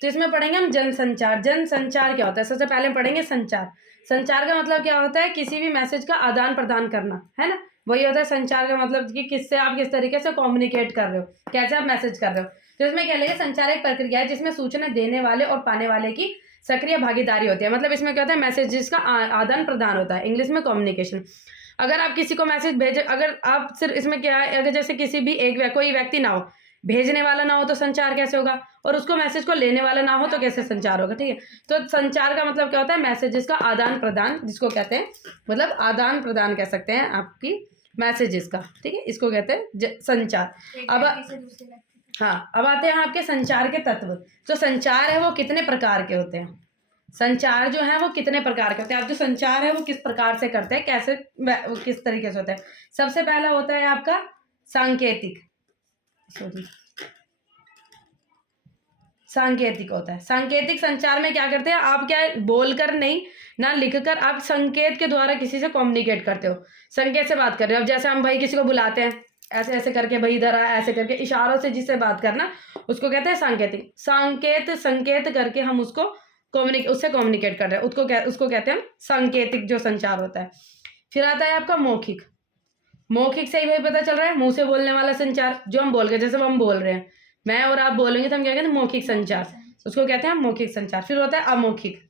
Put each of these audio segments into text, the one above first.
तो इसमें पढ़ेंगे हम जनसंचार। जनसंचार क्या होता है? सबसे पहले पढ़ेंगे संचार। संचार का मतलब क्या होता है? किसी भी मैसेज का आदान प्रदान करना, है ना, वही होता है संचार का मतलब, कि किससे आप किस तरीके से कम्युनिकेट कर रहे हो, कैसे आप मैसेज कर रहे हो। तो इसमें क्या लेंगे, संचार एक प्रक्रिया है जिसमें सूचना देने वाले और पाने वाले की सक्रिय भागीदारी होती है। मतलब इसमें क्या होता है, मैसेजेस का आदान प्रदान होता है, इंग्लिश में कम्युनिकेशन। अगर आप किसी को मैसेज भेजे, अगर आप सिर्फ इसमें क्या है, अगर जैसे किसी भी एक कोई व्यक्ति ना हो, भेजने वाला ना हो, तो संचार कैसे होगा? और उसको मैसेज को लेने वाला ना हो तो कैसे संचार होगा? ठीक है, तो संचार का मतलब क्या होता है? मैसेजेस का आदान प्रदान, जिसको कहते हैं, मतलब आदान प्रदान कह सकते हैं आपकी मैसेजेस का, ठीक है, इसको कहते हैं संचार। अब हाँ, अब आते हैं आपके संचार के तत्व। जो संचार है वो कितने प्रकार के होते हैं? संचार जो है वो कितने प्रकार के होते हैं? आप जो संचार है वो किस प्रकार से करते हैं, कैसे, किस तरीके से होता है? सबसे पहला होता है आपका सांकेतिक, सांकेतिक होता है। सांकेतिक संचार में क्या करते हैं आप? क्या बोलकर नहीं, ना लिखकर, आप संकेत के द्वारा किसी से कम्युनिकेट करते हो, संकेत से बात कर रहे हो। अब जैसे हम भाई किसी को बुलाते हैं, ऐसे ऐसे करके, भाई इधर आ, ऐसे करके इशारों से जिससे बात करना, उसको कहते हैं सांकेतिक। संकेत करके हम उसको उससे कम्युनिकेट कर रहे हैं, उसको कहते हैं सांकेतिक जो संचार होता है। फिर आता है आपका मौखिक। मौखिक से ही भाई पता चल रहा है, मुंह से बोलने वाला संचार, जो हम बोल के, जैसे हम बोल रहे हैं, मैं और आप बोलेंगे तो हम क्या कहते हैं? मौखिक संचार, उसको कहते हैं मौखिक संचार। फिर होता है अमौखिक।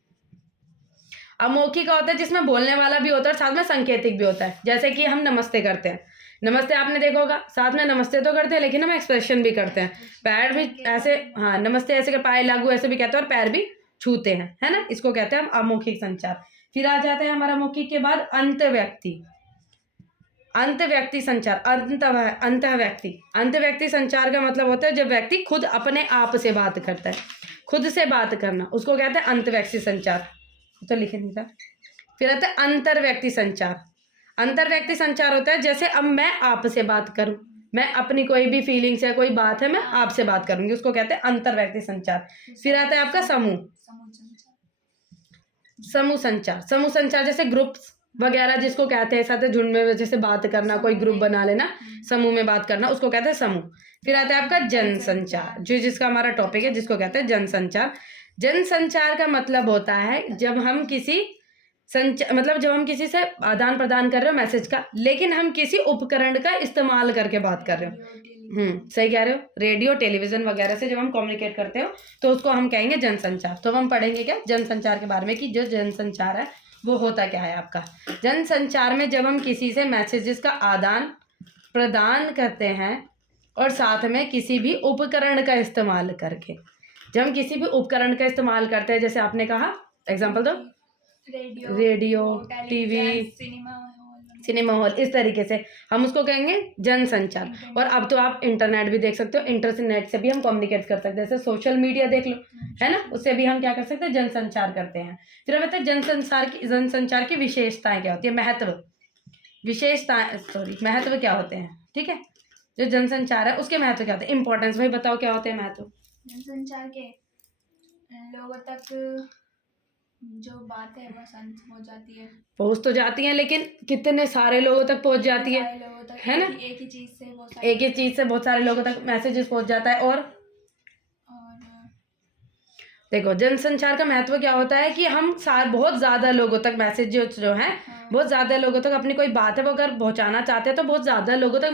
अमौखिक का होता है जिसमें बोलने वाला भी होता है और साथ में सांकेतिक भी होता है। जैसे कि हम नमस्ते करते हैं, नमस्ते आपने देखा होगा, साथ में नमस्ते तो करते हैं लेकिन हम एक्सप्रेशन भी करते हैं, पैर भी ऐसे, हाँ, नमस्ते ऐसे कर, पाए लागू ऐसे भी कहते हैं, और पैर भी छूते हैं, है ना, इसको कहते हैं हम अमौखिक संचार। फिर आ जाता है हमारा मौखिक के बाद अंत व्यक्ति। अंत व्यक्ति संचार, अंत व्यक्ति संचार का मतलब होता है जब व्यक्ति खुद अपने आप से बात करता है, खुद से बात करना, उसको कहते हैं अंत व्यक्ति संचार। तो लिखे नहीं था। फिर आता है अंतर व्यक्ति संचार। अंतर व्यक्ति संचार होता है जैसे अब मैं आपसे बात करूं, मैं अपनी कोई भी फीलिंग्स है, कोई बात है, मैं आपसे बात करूंगी, उसको कहते हैं अंतर व्यक्ति संचार। फिर आता है आपका समूह संचार। समूह संचार जैसे ग्रुप्स वगैरह जिसको कहते हैं, साथ झुंड में जैसे बात करना, कोई ग्रुप बना लेना, समूह में बात करना, उसको कहते हैं समूह। फिर आता है आपका जनसंचार, जो जिसका हमारा टॉपिक है, जिसको कहते हैं जनसंचार। जनसंचार का मतलब होता है जब हम किसी जब हम किसी से आदान प्रदान कर रहे हो मैसेज का, लेकिन हम किसी उपकरण का इस्तेमाल करके बात कर रहे हो। सही कह रहे हो, रेडियो टेलीविजन वगैरह से जब हम कम्युनिकेट करते हो तो उसको हम कहेंगे जनसंचार। तो हम पढ़ेंगे क्या जनसंचार के बारे में, कि जो जनसंचार है वो होता क्या है आपका। जनसंचार में जब हम किसी से मैसेजेस का आदान प्रदान करते हैं और साथ में किसी भी उपकरण का इस्तेमाल करके, जब हम किसी भी उपकरण का इस्तेमाल करते हैं, जैसे आपने कहा एग्जांपल दो, रेडियो, टीवी, सिनेमा हॉल, इस तरीके से हम उसको कहेंगे जनसंचार। और अब तो आप इंटरनेट भी देख सकते हो, इंटरनेट से भी हम कम्युनिकेट कर सकते हैं, जैसे सोशल मीडिया देख लो, है ना, उससे भी हम क्या कर सकते हैं, जनसंचार करते हैं। फिर अब जनसंचार की विशेषताएं क्या होती है, महत्व क्या होते हैं, ठीक है, जो जनसंचार है उसके महत्व क्या होते हैं, इंपॉर्टेंस भाई बताओ क्या होते हैं महत्व। जनसंचार के लोगों तक जो बात है वो पहुंच जाती है, पहुंच तो जाती है, लेकिन कितने सारे लोगों तक पहुंच जाती है ना, एक ही चीज से बहुत सारे लोगों तक मैसेजेस पहुंच जाता है। और देखो जनसंचार का महत्व क्या होता है कि हम बहुत ज्यादा लोगों तक मैसेज जो है, बहुत ज्यादा लोगों तक अपनी कोई बात है वो अगर पहुंचाना चाहते हैं तो बहुत ज्यादा लोगों तक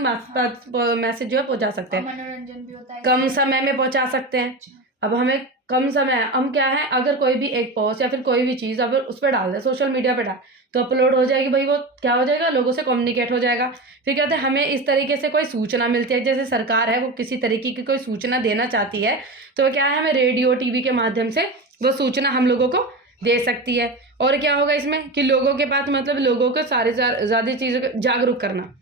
मैसेज जो है पहुंचा सकते हैं, मनोरंजन भी होता है, कम समय में पहुंचा सकते हैं। अब हमें कम समय, हम क्या है, अगर कोई भी एक पोस्ट या फिर कोई भी चीज़ अगर उस पर डाल दे, सोशल मीडिया पे डाल, तो अपलोड हो जाएगी भाई, वो क्या हो जाएगा, लोगों से कम्युनिकेट हो जाएगा। फिर क्या होता है, हमें इस तरीके से कोई सूचना मिलती है, जैसे सरकार है वो किसी तरीके की कोई सूचना देना चाहती है, तो क्या है, हमें रेडियो टीवी के माध्यम से वो सूचना हम लोगों को दे सकती है। और क्या होगा इसमें कि लोगों के पास, मतलब लोगों को सारे ज़्यादा चीज़ों को जागरूक करना,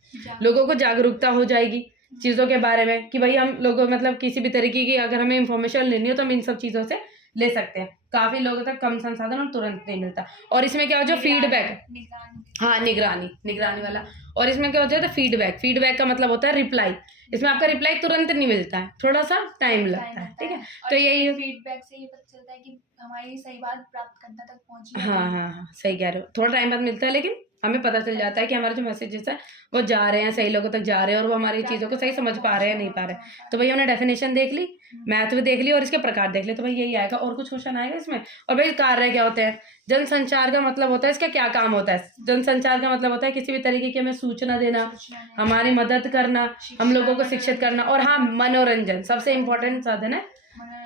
लोगों को जागरूकता हो जाएगी चीज़ों के बारे में, कि भाई हम लोगों, मतलब किसी भी तरीके की अगर हमें इंफॉर्मेशन लेनी हो तो हम इन सब चीज़ों से ले सकते हैं। काफी लोगों तक कम संसाधन और तुरंत नहीं मिलता। और इसमें क्या हो जाए फीडबैक, निगरानी। हाँ निगरानी वाला। और इसमें क्या होता है तो फीडबैक का मतलब होता है रिप्लाई। इसमें आपका रिप्लाई तुरंत नहीं मिलता है, थोड़ा सा टाइम लगता है, ठीक है। तो यही फीडबैक से ये पता चलता है कि हमारी सही बात प्राप्तकर्ता तक पहुंची है। हाँ सही कह रहे हो, थोड़ा टाइम बाद मिलता है लेकिन हमें पता चल जाता है कि हमारे जो मैसेजेस है वो जा रहे हैं, सही लोगों तक जा रहे हैं और वो हमारी चीज़ों को सही समझ पा रहे हैं नहीं पा रहे। तो भाई हमने डेफिनेशन देख ली, मैथ भी देख ली और इसके प्रकार देख ली। तो भाई यही आएगा, और कुछ क्वेश्चन आएगा इसमें। और भाई कार्य क्या होते हैं, जनसंचार का मतलब होता है इसका क्या काम होता है। जनसंचार का मतलब होता है किसी भी तरीके की हमें सूचना देना, हमारी मदद करना, हम लोगों को शिक्षित करना। और हाँ मनोरंजन सबसे इम्पोर्टेंट साधन है,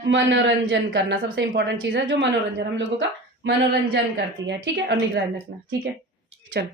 मनोरंजन करना सबसे इम्पोर्टेंट चीज़ है, जो मनोरंजन हम लोगों का मनोरंजन करती है, ठीक है। और निगरानी रखना, ठीक है। चलो।